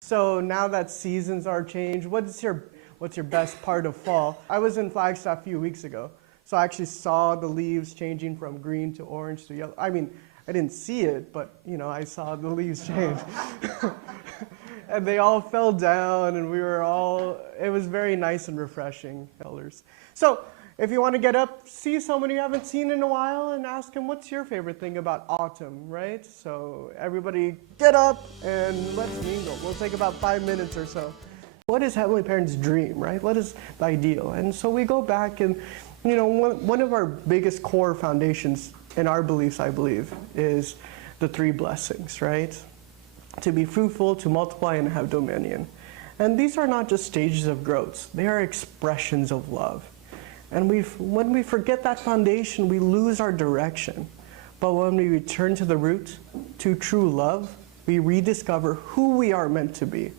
So now that seasons are changed, what's your best part of fall? I was in Flagstaff a few weeks ago, so I actually saw the leaves changing from green to orange to yellow. I mean, I didn't see it, but I saw the leaves change. And they all fell down, and it was very nice and refreshing colors. So if you want to get up, see someone you haven't seen in a while and ask them, what's your favorite thing about autumn, right? So everybody get up and let's mingle. We'll take about 5 minutes or so. What is Heavenly Parents' dream, right? What is the ideal? And so we go back and, one of our biggest core foundations in our beliefs, I believe, is the 3 blessings, right? To be fruitful, to multiply, and have dominion. And these are not just stages of growth. They are expressions of love. And when we forget that foundation, we lose our direction. But when we return to the root, to true love, we rediscover who we are meant to be.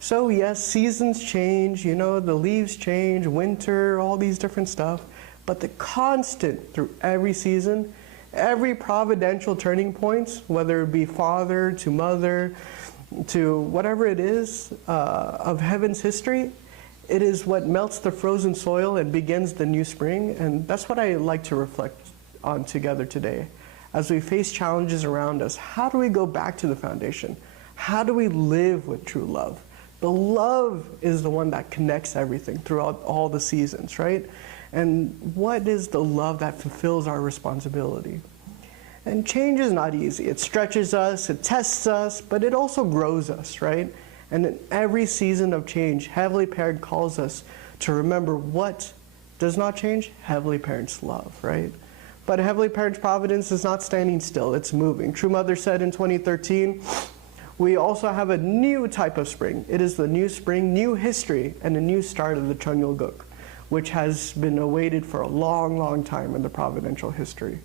So yes, seasons change, the leaves change, winter, all these different stuff. But the constant through every season, every providential turning points, whether it be father to mother, to whatever it is of heaven's history, it is what melts the frozen soil and begins the new spring. And that's what I like to reflect on together today. As we face challenges around us, how do we go back to the foundation? How do we live with true love? The love is the one that connects everything throughout all the seasons, right? And what is the love that fulfills our responsibility? And change is not easy. It stretches us, it tests us, but it also grows us, right? And in every season of change, Heavenly Parent calls us to remember what does not change? Heavenly Parent's love, right? But Heavenly Parent's providence is not standing still, it's moving. True Mother said in 2013, we also have a new type of spring. It is the new spring, new history, and a new start of the Changyulguk, which has been awaited for a long, long time in the providential history.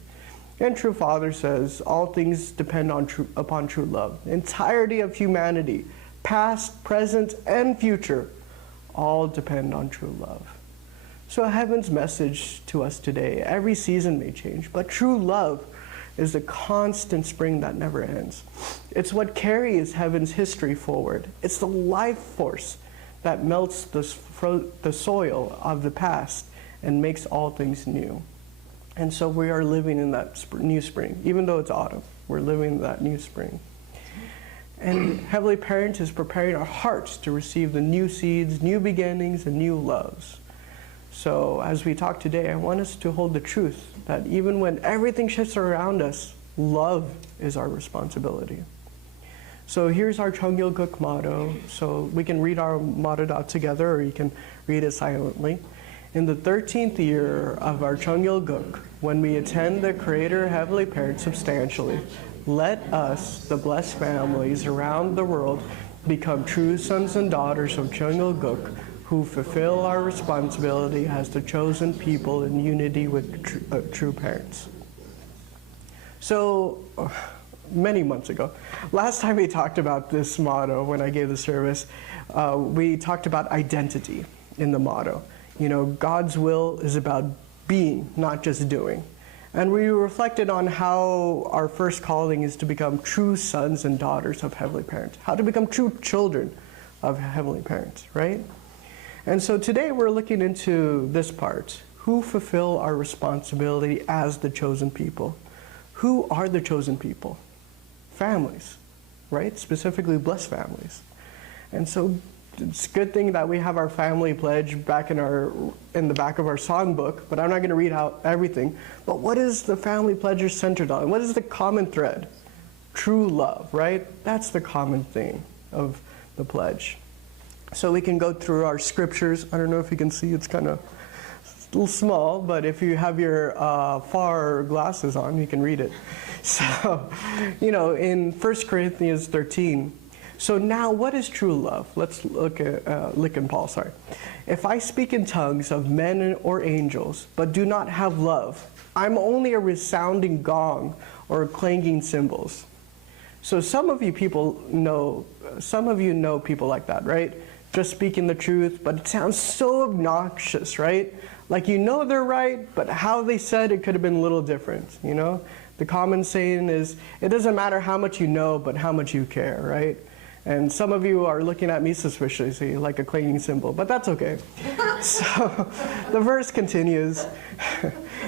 And True Father says, all things depend upon true love. The entirety of humanity, past, present, and future, all depend on true love. So heaven's message to us today, every season may change, but true love is the constant spring that never ends. It's what carries heaven's history forward. It's the life force that melts the soil of the past and makes all things new. And so we are living in that new spring. Even though it's autumn, we're living in that new spring. And Heavenly Parent is preparing our hearts to receive the new seeds, new beginnings, and new loves. So as we talk today, I want us to hold the truth that even when everything shifts around us, love is our responsibility. So here's our Changyulguk motto. So we can read our motto out together, or you can read it silently. In the 13th year of our Changyulguk, when we attend the Creator Heavenly Parent substantially, let us, the blessed families around the world, become true sons and daughters of Changyulguk, who fulfill our responsibility as the chosen people in unity with true parents. So, many months ago, last time we talked about this motto when I gave the service, we talked about identity in the motto. God's will is about being, not just doing. And we reflected on how our first calling is to become true sons and daughters of Heavenly Parents, how to become true children of Heavenly Parents, right? And so today we're looking into this part, who fulfill our responsibility as the chosen people. Who are the chosen people? Families, right? Specifically blessed families. And so it's a good thing that we have our family pledge back in the back of our songbook, but I'm not going to read out everything. But what is the family pledge centered on? What is the common thread? True love, right? That's the common thing of the pledge. So we can go through our scriptures. I don't know if you can see, it's kind of a little small, but if you have your far glasses on, you can read it. So, in 1 Corinthians 13, so now what is true love? Let's look at Paul, sorry. If I speak in tongues of men or angels, but do not have love, I'm only a resounding gong or clanging cymbals. So some of you know people like that, right? Just speaking the truth, but it sounds so obnoxious, right? Like they're right, but how they said it could have been a little different, The common saying is, it doesn't matter how much you know, but how much you care, right? And some of you are looking at me suspiciously, like a clanging cymbal, but that's okay. So the verse continues,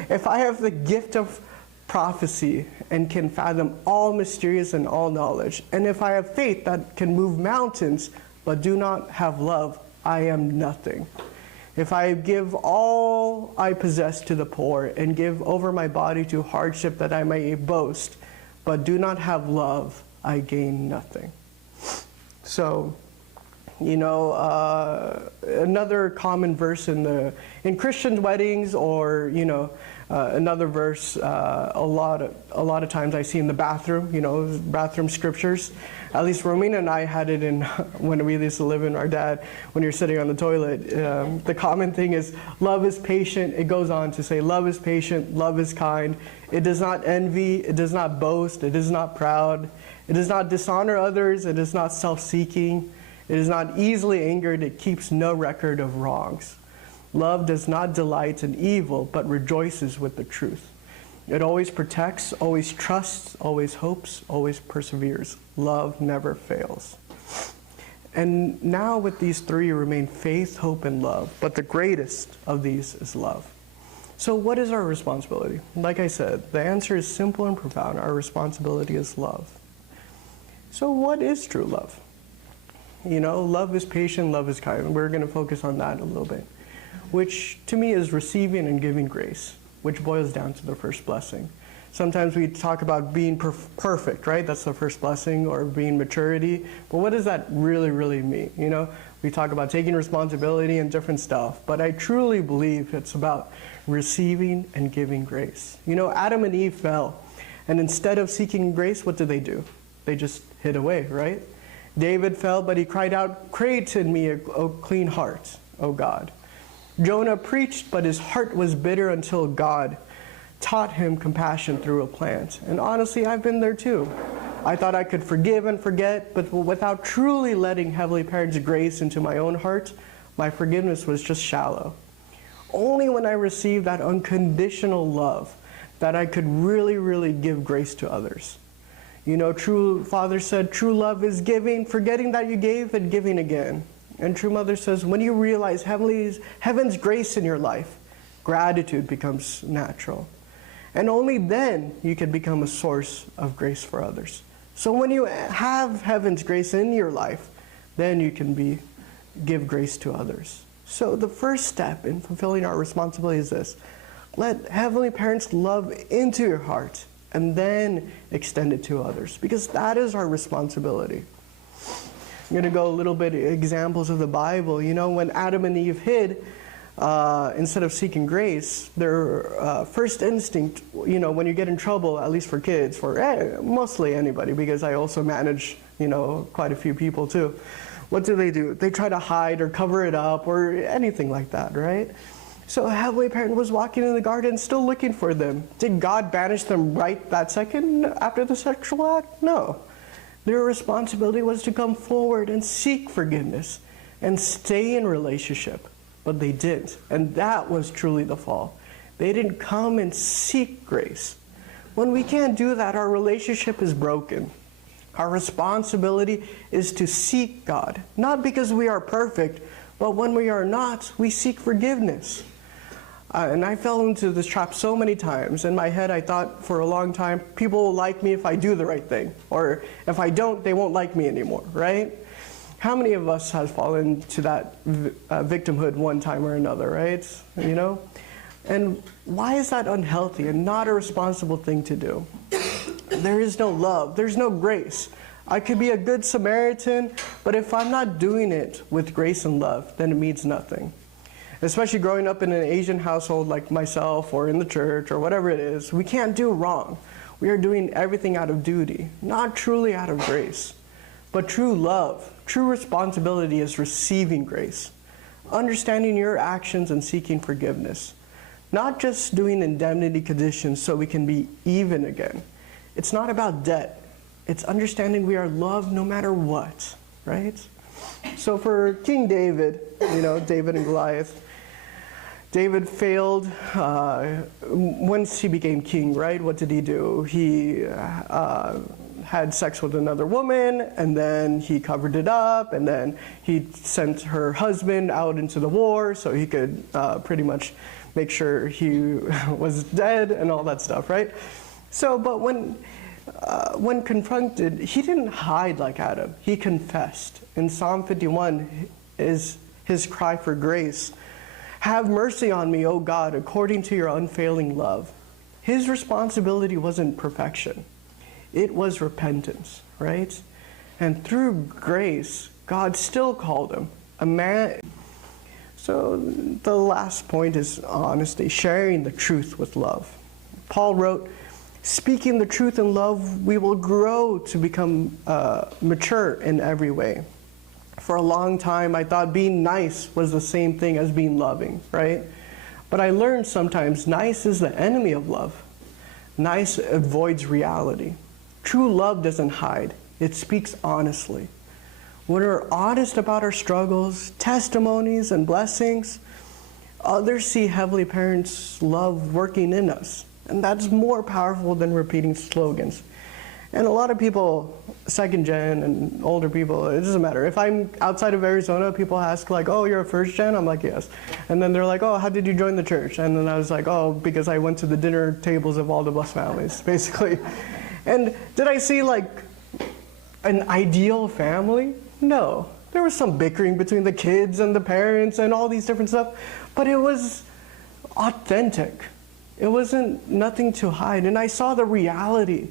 if I have the gift of prophecy and can fathom all mysterious and all knowledge, and if I have faith that can move mountains, but do not have love, I am nothing. If I give all I possess to the poor and give over my body to hardship that I may boast, but do not have love, I gain nothing. So, another common verse in Christian weddings, or another verse a lot of times I see in the bathroom, bathroom scriptures. At least Romina and I had it in when we used to live in our dad. When you're sitting on the toilet, the common thing is love is patient. It goes on to say love is patient, love is kind. It does not envy. It does not boast. It is not proud. It does not dishonor others. It is not self-seeking. It is not easily angered. It keeps no record of wrongs. Love does not delight in evil, but rejoices with the truth. It always protects, always trusts, always hopes, always perseveres. Love never fails. And now with these three remain faith, hope, and love. But the greatest of these is love. So what is our responsibility? Like I said, the answer is simple and profound. Our responsibility is love. So what is true love? Love is patient, love is kind. We're going to focus on that a little bit, which to me is receiving and giving grace, which boils down to the first blessing. Sometimes we talk about being perfect, right? That's the first blessing, or being maturity. But what does that really, really mean? We talk about taking responsibility and different stuff, but I truly believe it's about receiving and giving grace. Adam and Eve fell, and instead of seeking grace, what did? They just hid away, right? David fell, but he cried out, "Create in me a clean heart, O God." Jonah preached, but his heart was bitter until God taught him compassion through a plant. And honestly, I've been there too. I thought I could forgive and forget, but without truly letting Heavenly Parent's grace into my own heart, my forgiveness was just shallow. Only when I received that unconditional love that I could really, really give grace to others. True Father said, true love is giving, forgetting that you gave and giving again. And True Mother says, when you realize heaven's grace in your life, gratitude becomes natural. And only then you can become a source of grace for others. So when you have heaven's grace in your life, then you can give grace to others. So the first step in fulfilling our responsibility is this: let Heavenly Parent's love into your heart and then extend it to others, because that is our responsibility. I'm going to go a little bit examples of the Bible. When Adam and Eve hid, instead of seeking grace, their first instinct, when you get in trouble, at least for kids, for mostly anybody, because I also manage, quite a few people too. What do? They try to hide or cover it up or anything like that, right? So a Heavenly Parent was walking in the garden still looking for them. Did God banish them right that second after the sexual act? No. Their responsibility was to come forward and seek forgiveness and stay in relationship. But they didn't. And that was truly the fall. They didn't come and seek grace. When we can't do that, our relationship is broken. Our responsibility is to seek God. Not because we are perfect, but when we are not, we seek forgiveness. And I fell into this trap so many times. In my head, I thought for a long time, people will like me if I do the right thing. Or if I don't, they won't like me anymore, right? How many of us have fallen to that victimhood one time or another, right? And why is that unhealthy and not a responsible thing to do? There is no love. There's no grace. I could be a good Samaritan, but if I'm not doing it with grace and love, then it means nothing. Especially growing up in an Asian household like myself, or in the church, or whatever it is, we can't do wrong. We are doing everything out of duty, not truly out of grace. But true love, true responsibility is receiving grace, understanding your actions and seeking forgiveness. Not just doing indemnity conditions so we can be even again. It's not about debt. It's understanding we are loved no matter what, right? So for King David, David and Goliath, David failed once he became king, right? What did he do? He had sex with another woman, and then he covered it up, and then he sent her husband out into the war so he could pretty much make sure he was dead and all that stuff, right? So, but when confronted, he didn't hide like Adam. He confessed. In Psalm 51 is his cry for grace. Have mercy on me, O God, according to your unfailing love. His responsibility wasn't perfection. It was repentance, right? And through grace, God still called him a man. So the last point is honesty, sharing the truth with love. Paul wrote, speaking the truth in love, we will grow to become mature in every way. For a long time, I thought being nice was the same thing as being loving, right? But I learned sometimes nice is the enemy of love. Nice avoids reality. True love doesn't hide. It speaks honestly. When we're honest about our struggles, testimonies, and blessings, others see Heavenly Parents' love working in us. And that's more powerful than repeating slogans. And a lot of people, second gen and older people, it doesn't matter. If I'm outside of Arizona, people ask like, oh, you're a first gen? I'm like, yes. And then they're like, oh, how did you join the church? And then I was like, oh, because I went to the dinner tables of all the blessed families, basically. And did I see like an ideal family? No. There was some bickering between the kids and the parents and all these different stuff, but it was authentic. It wasn't nothing to hide. And I saw the reality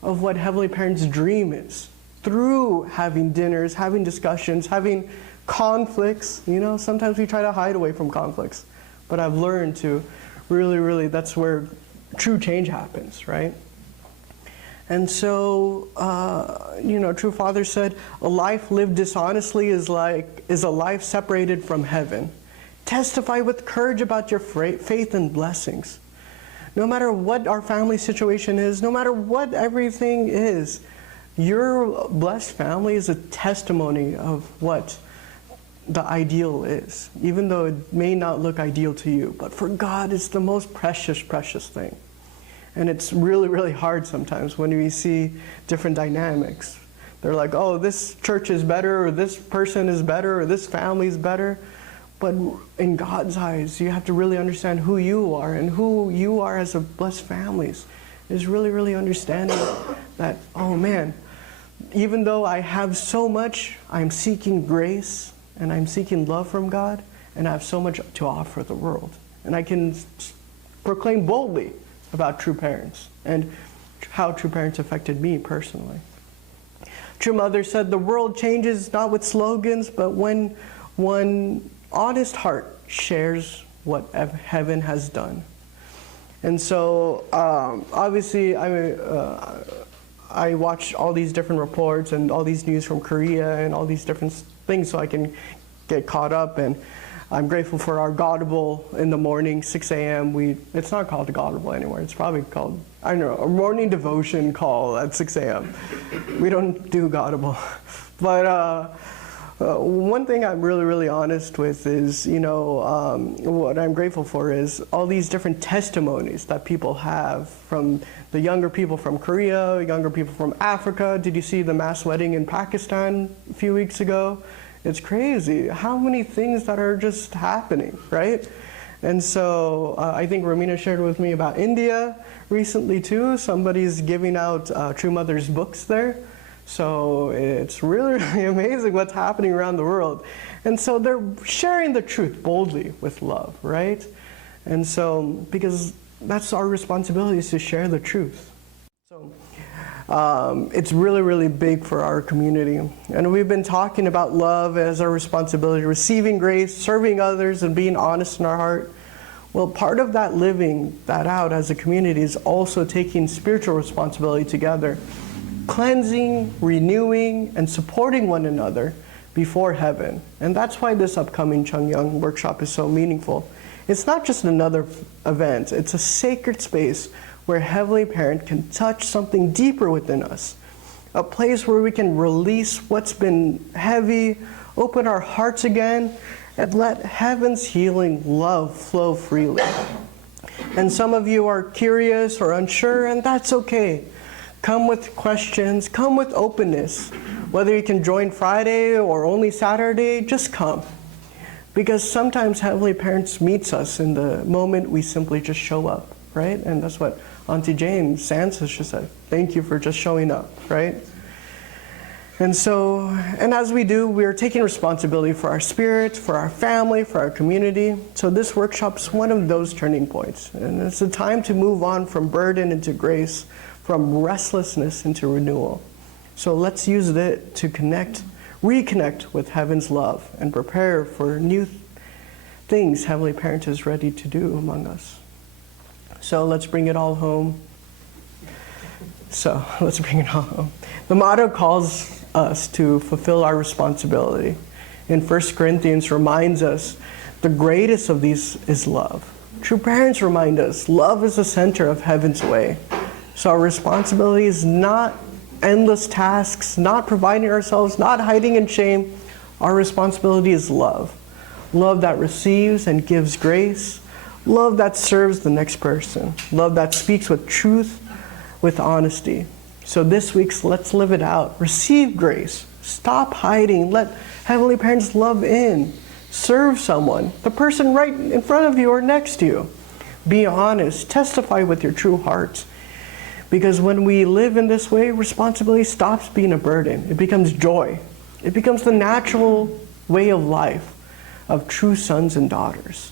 of what Heavenly Parents' dream is through having dinners, having discussions, having conflicts. You know, sometimes we try to hide away from conflicts, but I've learned to really, that's where true change happens, right? And so, true Father said, a life lived dishonestly is a life separated from heaven. Testify with courage about your faith and blessings. No matter what our family situation is, no matter what everything is, your blessed family is a testimony of what the ideal is, even though it may not look ideal to you. But for God, it's the most precious thing. And it's really hard sometimes when we see different dynamics. They're like, oh, this church is better, or this person is better, or this family is better. But in God's eyes, you have to really understand who you are, and who you are as a blessed families is really understanding that, oh man, even though I have so much, I'm seeking grace and I'm seeking love from God, and I have so much to offer the world. And I can proclaim boldly about true parents and how true parents affected me personally. True Mother said, the world changes not with slogans, but when one honest heart shares what heaven has done. And so obviously I watch all these different reports and all these news from Korea and all these different things so I can get caught up. And I'm grateful for our Gaudible in the morning, 6 a.m. It's not called Gaudible anymore. It's probably called, I don't know, a morning devotion call at 6 a.m. We don't do Gaudible. But one thing I'm really honest with is, what I'm grateful for is all these different testimonies that people have from the younger people from Korea, younger people from Africa. Did you see the mass wedding in Pakistan a few weeks ago? It's crazy how many things that are just happening, right? And so I think Romina shared with me about India recently too. Somebody's giving out True Mother's books there. So it's really amazing what's happening around the world. And so they're sharing the truth boldly with love, right? And so, because that's our responsibility, is to share the truth. So it's really big for our community. And we've been talking about love as our responsibility, receiving grace, serving others, and being honest in our heart. Well, part of that living that out as a community is also taking spiritual responsibility together. Cleansing, renewing, and supporting one another before heaven. And that's why this upcoming Chungyeong workshop is so meaningful. It's not just another event, it's a sacred space where Heavenly Parent can touch something deeper within us. A place where we can release what's been heavy, open our hearts again, and let heaven's healing love flow freely. And some of you are curious or unsure, and that's okay. Come with questions, come with openness. Whether you can join Friday or only Saturday, just come. Because sometimes Heavenly Parents meets us in the moment we simply just show up, right? And that's what Auntie Jane Sansa just said. Thank you for just showing up, right? And so, and as we do, we're taking responsibility for our spirit, for our family, for our community. So this workshop's one of those turning points. And it's a time to move on from burden into grace, from restlessness into renewal. So let's use it to reconnect with heaven's love and prepare for new things Heavenly Parent is ready to do among us. So let's bring it all home. The motto calls us to fulfill our responsibility. In 1 Corinthians reminds us the greatest of these is love. True parents remind us love is the center of heaven's way. So our responsibility is not endless tasks, not providing ourselves, not hiding in shame. Our responsibility is love. Love that receives and gives grace. Love that serves the next person. Love that speaks with truth, with honesty. So this week's let's live it out. Receive grace. Stop hiding. Let Heavenly Parents love in. Serve someone, the person right in front of you or next to you. Be honest. Testify with your true hearts. Because when we live in this way, responsibility stops being a burden. It becomes joy. It becomes the natural way of life of true sons and daughters.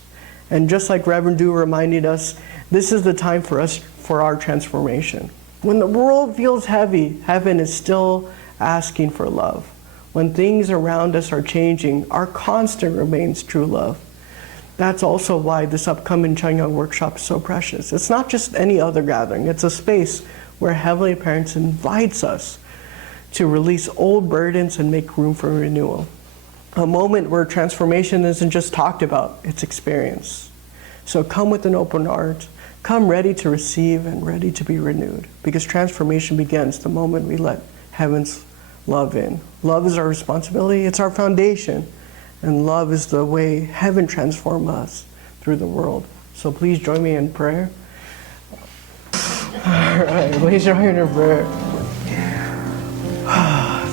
And just like Reverend Du reminded us, this is the time for our transformation. When the world feels heavy, heaven is still asking for love. When things around us are changing, our constant remains true love. That's also why this upcoming Changyang workshop is so precious. It's not just any other gathering. It's a space where Heavenly Parents invites us to release old burdens and make room for renewal. A moment where transformation isn't just talked about, it's experienced. So come with an open heart. Come ready to receive and ready to be renewed. Because transformation begins the moment we let Heaven's love in. Love is our responsibility. It's our foundation. And love is the way heaven transforms us through the world. So please join me in prayer. All right, please join me in prayer.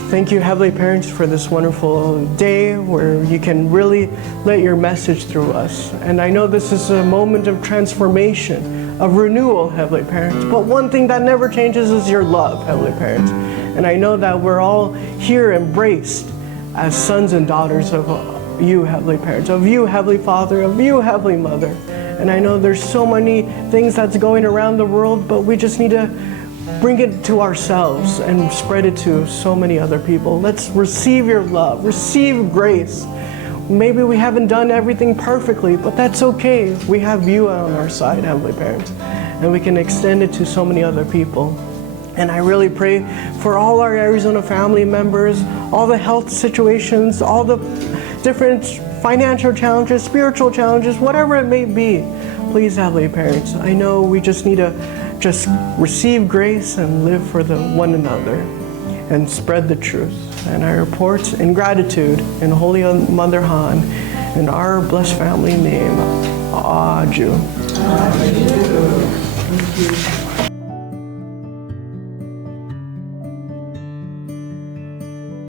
Thank you, Heavenly Parents, for this wonderful day where you can really let your message through us. And I know this is a moment of transformation, of renewal, Heavenly Parents. But one thing that never changes is your love, Heavenly Parents. And I know that we're all here embraced as sons and daughters of you, Heavenly Parents, of you, Heavenly Father, of you, Heavenly Mother. And I know there's so many things that's going around the world, but we just need to bring it to ourselves and spread it to so many other people. Let's receive your love, receive grace. Maybe we haven't done everything perfectly, but that's okay. We have you on our side, Heavenly Parents, and we can extend it to so many other people. And I really pray for all our Arizona family members, all the health situations, all the different financial challenges, spiritual challenges, whatever it may be. Please, Heavenly Parents, I know we just need to just receive grace and live for the one another and spread the truth. And I report in gratitude in Holy Mother Han, in our blessed family name, Aju.